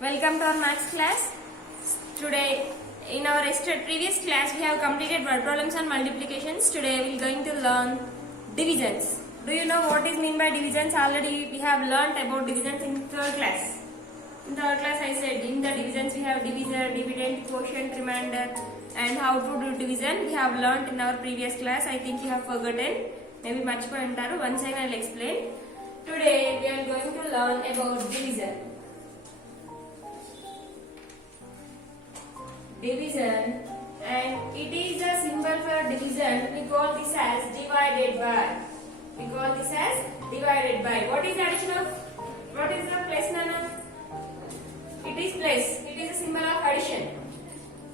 Welcome to our maths class. Today, in our previous class, we have completed word problems and multiplications. Today, we are going to learn divisions. Do you know what is mean by divisions? Already, we have learnt about divisions in third class. In third class, I said in the divisions we have divisor, dividend, quotient, remainder, and how to do division. We have learnt in our previous class. I think you have forgotten. Maybe much more. Once again, I will explain. Today, we are going to learn about division. Division, and it is a symbol for division. We call this as divided by. We call this as divided by. What is addition of? What is the plus, Nana? It is plus. It is a symbol of addition.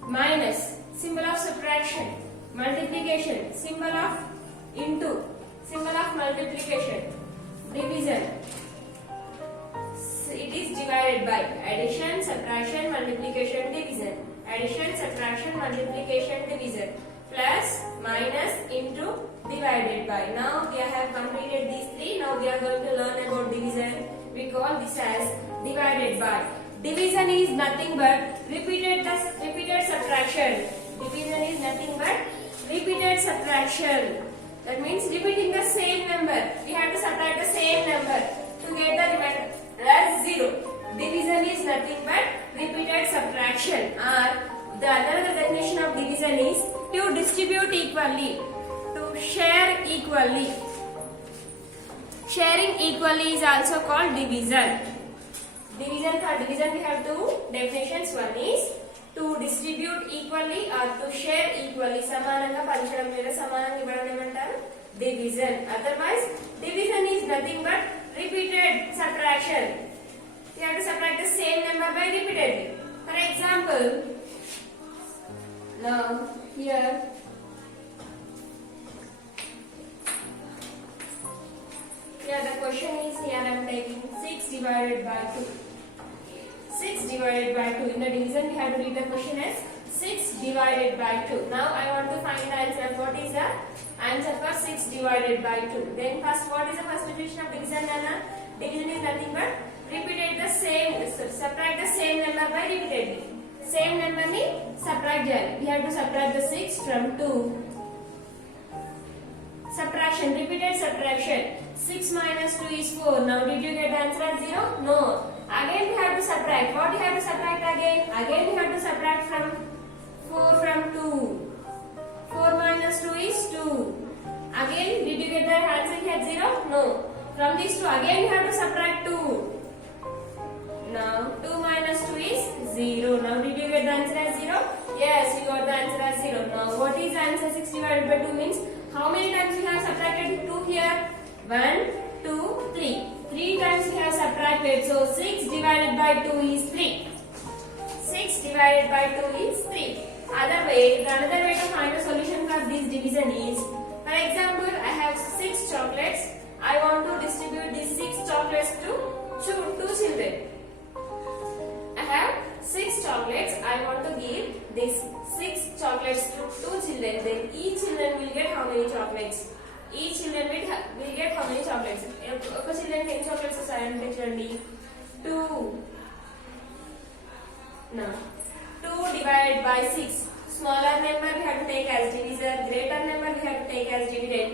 Minus, symbol of subtraction. Multiplication, symbol of into, symbol of multiplication. Division, it is divided by. Addition, subtraction, multiplication, division. Addition, subtraction, multiplication, division. Plus, minus, into, divided by. Now we have completed these three. Now we are going to learn about division. We call this as divided by. Division is nothing but repeated subtraction. Division is nothing but repeated subtraction. That means repeating the same number. We have to subtract the same number to get the remainder as 0. Division is nothing but repeated subtraction, or the another definition of division is to distribute equally, to share equally. Sharing equally is also called division. Division, for division we have two definitions. One is to distribute equally or to share equally. Samananga panchadam లేదా సమానంగా ఇవ్వడం ఏమంటారు? Division. Otherwise, division is nothing but repeated subtraction. You have to subtract the same number by repeatedly. For example, now here the question is, here I am taking 6 divided by 2. 6 divided by 2. In the division we have to read the question as 6 divided by 2. Now I want to find the answer. What is the answer for 6 divided by 2? Then first, what is the first definition of division, Nana? Division is nothing but repeated the same, subtract the same number by repeatedly. Same number ni subtract jayali. We have to subtract the 6 from 2. Subtraction, repeated subtraction. 6 minus 2 is 4. Now did you get the answer as 0? No. Again we have to subtract. What you have to subtract again? Again you have to subtract from 4 from 2. 4 minus 2 is 2. Again, did you get the answer here 0? No. From these 2 again you have to subtract 2. Now 2 minus 2 is 0. Now did you get the answer as 0? Yes, you got the answer as 0. Now what is the answer? 6 divided by 2 means how many times you have subtracted 2 here? 1, 2, 3. 3 times we have subtracted. So 6 divided by 2 is 3. 6 divided by 2 is 3. Another way to find the solution for this division is, for example, I have 6 chocolates. I want to distribute these 6 chocolates to 2 children. I have 6 chocolates. I want to give these 6 chocolates to 2 children. Then each children will get how many chocolates? Each children will get how many chocolates? Oka children 10 chocolates వస్తాయంటే చూడండి 2. Now 2 divided by 6. Smaller number we have to take as divisor. Greater number we have to take as dividend.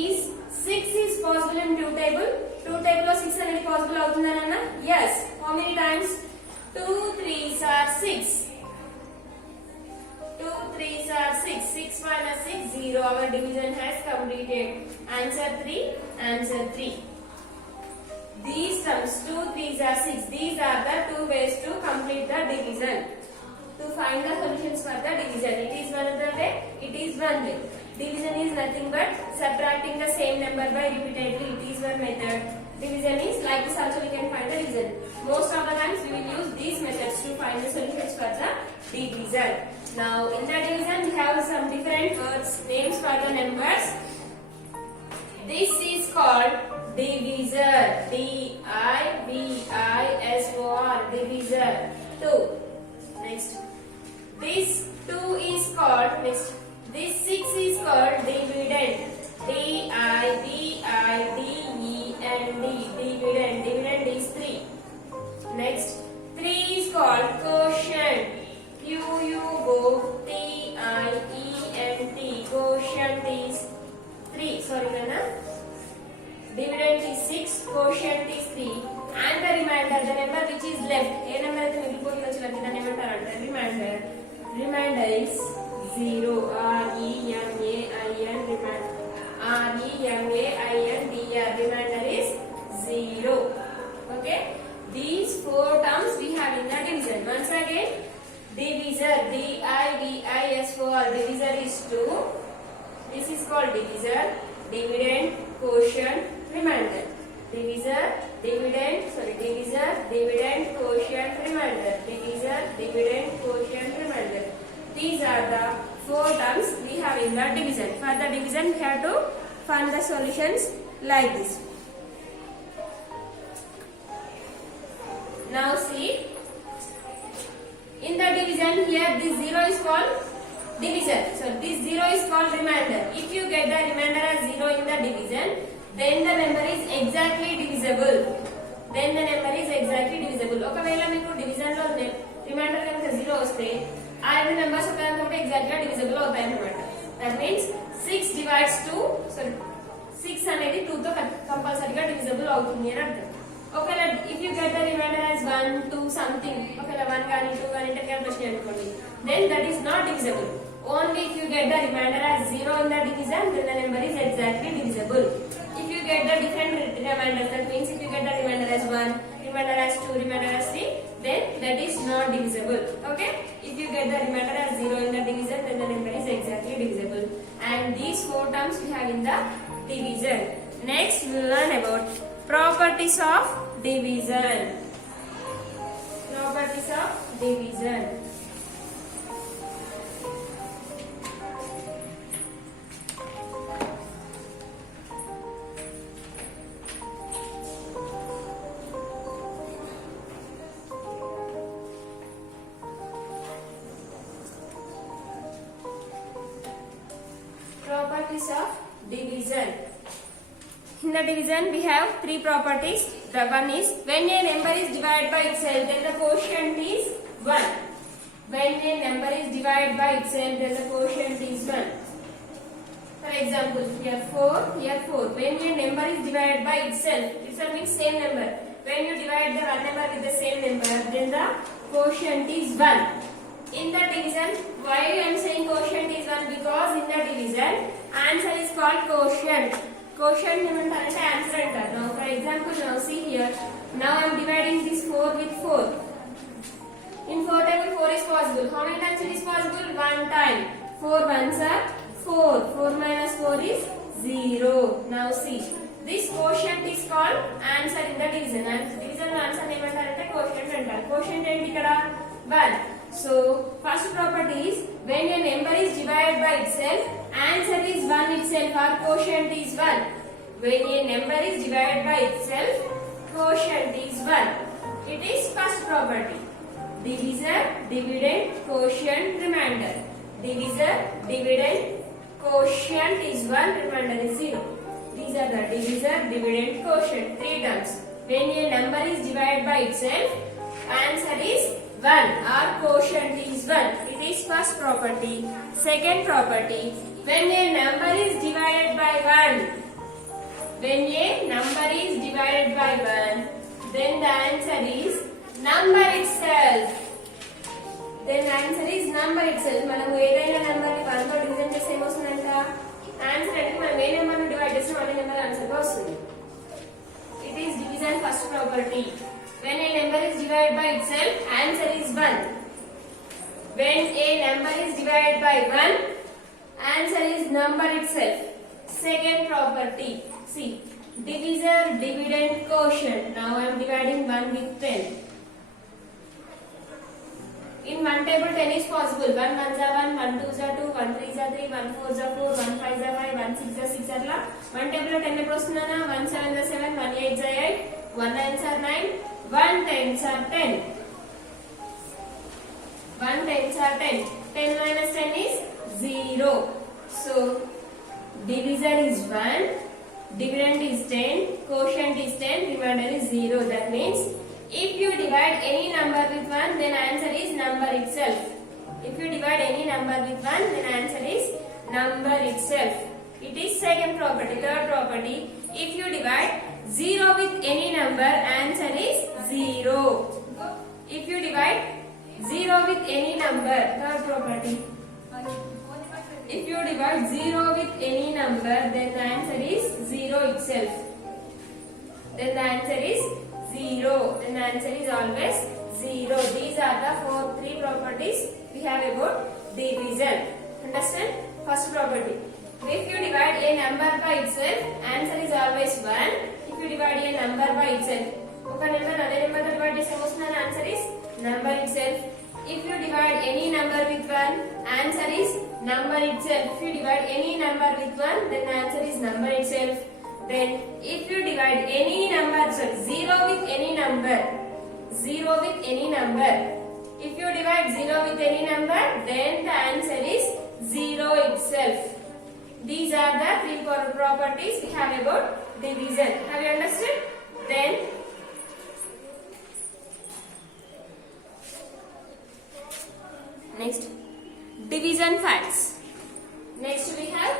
Is 6 is possible in 2 table? 2 table లో 6 అనేది possible అవుతుందా నాన్న? Yes. How many times? 2 3s are 6. 2 3s are 6. 6 minus 6, 0. Our division has completed. Answer 3. Answer 3. These terms 2 3s are 6. These are the two ways to complete the division. To find the solutions for the division. It is one other way. It is one way. Division is nothing but subtracting the same number by repeatedly. It is one method. Division is like this also we can find the division. Most of the times we will use these methods to find the solutions for the division. Now in the division we have some different words, names for the numbers. This is called divisor. D-I-V-I-S-O-R. Divisor. 2. Next. This 2 is called, next. This 6 is called dividend. D-I-V-I-D-E-N-D. Dividend. Dividend is 3. Next, 3 is called quotient. Quotient. Quotient is 3. Sorry, Nana. Dividend is 6. Quotient is 3. And the remainder, the number which is left. A number is the remainder. Remainder is 0. R-E-M-A-I-N. Remainder is 0. Okay. These 4 terms we have in the division. Once again, divisor, D-I-V-I-S-O-R. Divisor is 2. This is called divisor, dividend, quotient, remainder. Divisor, dividend, quotient, remainder. Divisor, dividend, quotient, remainder. These are the 4 terms we have in the division. For the division, we have to find the solutions like this. Now see, in the division here this 0 is called divisor. So this 0 is called remainder. If you get the remainder as 0 in the division, then the number is exactly divisible. ఒకవేళ మీకు division లో reminder కనుక 0 వస్తే ఆ రెండు numbers ఒకదానితో exact గా divisible అవుతాయి అన్నమాట. దట్ మీన్స్ 6 డివైడ్స్ 2, సో 6 అనేది 2 తో కంపల్సరీగా డివిజిబుల్ అవుతుంది అని అర్థం. ఒకవేళ if you get the reminder as 1 2 something, ఒకవేళ 1 కానీ 2 కానీ 10 కానీ వచ్చినాయి అనుకోండి, then that is not divisible. Only if you get the remainder as 0 in the division, then the number is exactly divisible. If you get the different remainders, that means if you get the remainder as 1, remainder as 2, remainder as 3, then that is not divisible. Okay? If you get the remainder as 0 in the division, then the number is exactly divisible. And these 4 terms we have in the division. Next, we will learn about properties of division. Properties of division. Properties of division. In the division we have 3 properties. The one is when a number is divided by itself, then the quotient is 1. When a number is divided by itself, then the quotient is 1. For example, here 4, here 4. When a number is divided by itself, itself means same number. When you divide the one number with the same number, then the quotient is 1. In the division, why I am saying quotient is 1? Because in the division, answer is called quotient. Quotient means answer. Now, for example, now see here. Now I am dividing this 4 with 4. In 4 table, 4 is possible. How many times it is possible? 1 time. 4 ones are 4. 4 minus 4 is 0. Now see, this quotient is called answer in the division. And division answer name ante quotient antaru. Quotient enti ikkada 1. So, first property is when a number is divided by itself, answer is 1 itself or quotient is 1. When a number is divided by itself, quotient is 1. It is first property. Divisor, dividend, quotient, remainder. Divisor, dividend, quotient is 1, remainder is 0. These are the divisor, dividend, quotient, 3 terms. When a number is divided by itself, answer is 1 or quotient is 1. It is first property. Second property, when a number is divided by 1, then the answer is number itself. Then answer is number itself. మనము ఏదైనా number ని 1 తో division చేస్తే ఏమొస్తుందంట? Answer అంటే మనం ఏ number ని divide చేస్తే అదే నంబర్ ఆన్సర్ గా వస్తుంది. It is division first property. When a number is divided by itself, answer is 1. When a number is divided by 1, answer is number itself. Second property. See, divisor, dividend, quotient. Now I am dividing 1 with 10. In one table 10 is possible. 1 1s are 1, 1 2s are 2, 1 3s are 3, 1 4s are 4, 1 5s are 5, 1 6s are 6 అట్లా one table లో 10 ఎప్పుడు వస్తుందనా? 1 7s are 7, 1 8s are 8, 1 9s are 9, 1 10s are 10. 1 10s are 10. 10 minus 10 is 0. So divisor is 1, dividend is 10, quotient is 10, remainder is 0. That means If you divide any number with 1, then answer is number itself. If you divide any number with 1, then answer is number itself. It is second property. Third property, if you divide 0 with any number, answer is 0. If you divide 0 with any number, third property, if you divide 0 with any number, then the answer is 0 itself. Then the answer is 0. Then the answer is always 0. These are the three properties we have about division. Understand? First property. If you divide a number by itself, answer is always 1. If you divide a number by itself, okay, number divide is answer is number itself. If you divide any number with 1, answer is number itself. If you divide any number with 1, then the answer is number itself. Then if you divide any number, 0 with any number, 0 with any number, if you divide 0 with any number, then the answer is 0 itself. These are the three properties we have about division. Have you understood? Then next, division facts. Next we have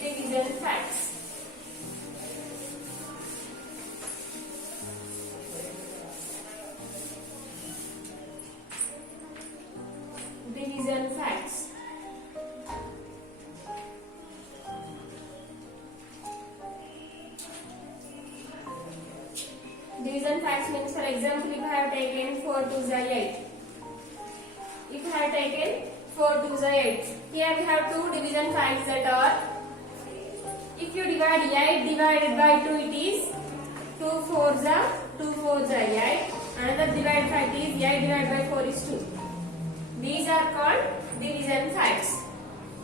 division facts. Division facts. Division facts means, for example, if I have taken 4 2s are 8. If I have taken 4 2s are 8. Here we have two division facts that are, if you divide 8 divided by 2, it is 2 4s are 8. Another divide fact is 8 divided by 4 is 2. These are called division facts.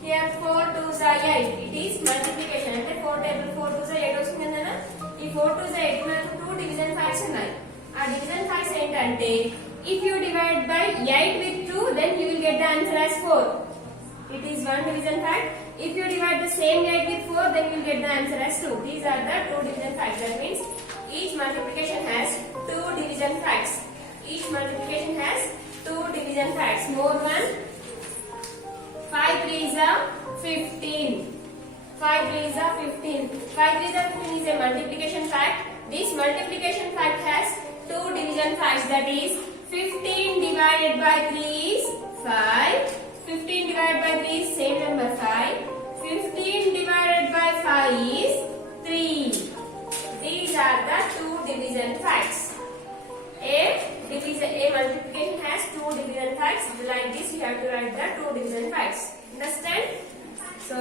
Here 4 2s are 8. It is multiplication. Ante 4 table 4 2s are 8 వస్తుంది కదా. ఈ 4 2s are 8 మనకు two division facts ఉన్నాయి. ఆ division facts ఏంటంటే, if you divide by 8 with 2, then you will get the answer as 4. It is one division fact. If you divide the same 8 with 4, then you will get the answer as 2. These are the two division facts. That means each multiplication has two division facts. Each multiplication has two division facts. More one. 5 3s are 15. 5 3s are 15. 5 3s are 15 is a multiplication fact. This multiplication fact has two division facts. That is 15 divided by 3 is 5. 15 divided by 3 is same number 5. 15 divided by 5 is 3. These are the two division facts. A multiplication has two division facts. Like this, you have to write the two division facts. Understand? So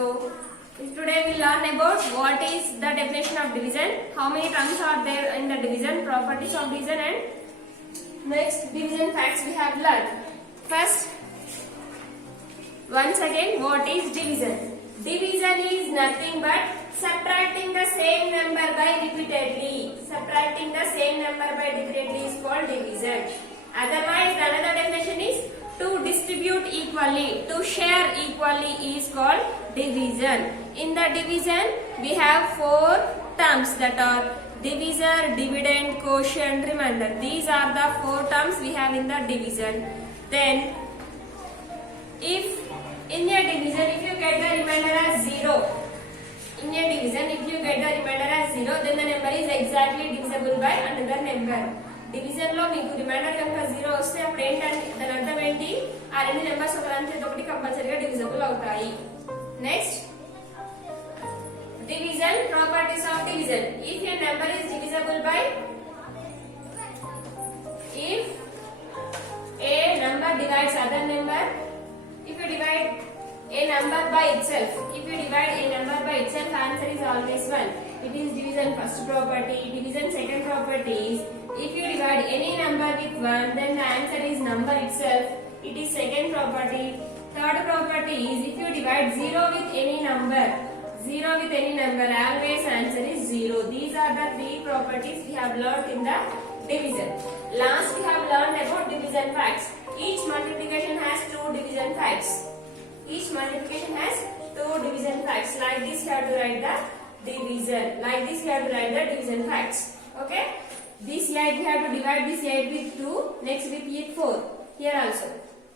today we learn about what is the definition of division, how many terms are there in the division, properties of division, and next division facts we have learned. First, once again, what is division? Division is nothing but subtracting the same number by repeatedly. Subtracting the same number by repeatedly is called division. Otherwise, another definition is to distribute equally, to share equally is called division. In the division, we have four terms that are divisor, dividend, quotient, remainder. These are the four terms we have in the division. Then, if in a division, if you get the remainder as 0, in a division, if you get the remainder as 0, then the number is exactly divisible by another number. Division లో మీకు reminder కనుక 0 వస్తే అప్పుడు ఏంటంటే దాని అర్థం ఏంటి, ఆ రెండు నెంబర్స్ ఒకదానితో ఒకటి కంపల్సరీగా డివిజిబుల్ అవుతాయి. Next, division, properties of division. If A number is divisible by, if a number divides other number, if you divide a number by itself, if you divide a number by itself, answer is always 1. It is division first property. Division second property is, if you divide any number with 1, then the answer is number itself. It is second property. Third property is, if you divide 0 with any number, 0 with any number, always answer is 0. These are the three properties we have learned in the division. Last we have learned about division facts. Each multiplication has two division facts. Each multiplication has two division facts. Like this you have to write the division. Like this you have to write the division facts. Okay? This 8 we have to divide this 8 with 2. Next repeat 4. Here also.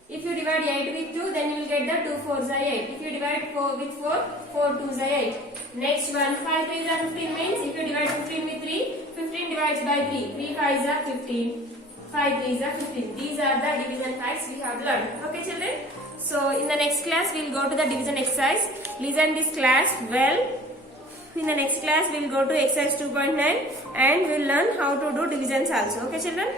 If you divide 8 with 2, then you will get the 2 4s are 8. If you divide 4 with 4, 4 2s are 8. Next one, 5 3s are 15 means if you divide 15 with 3, 15 divides by 3. 3 5s are 15. 5 3s are 15. These are the division facts we have learned. Okay children? So in the next class we will go to the division exercise. Listen this class well. In the next class we will go to exercise 2.9 and we will learn how to do divisions also. Okay children?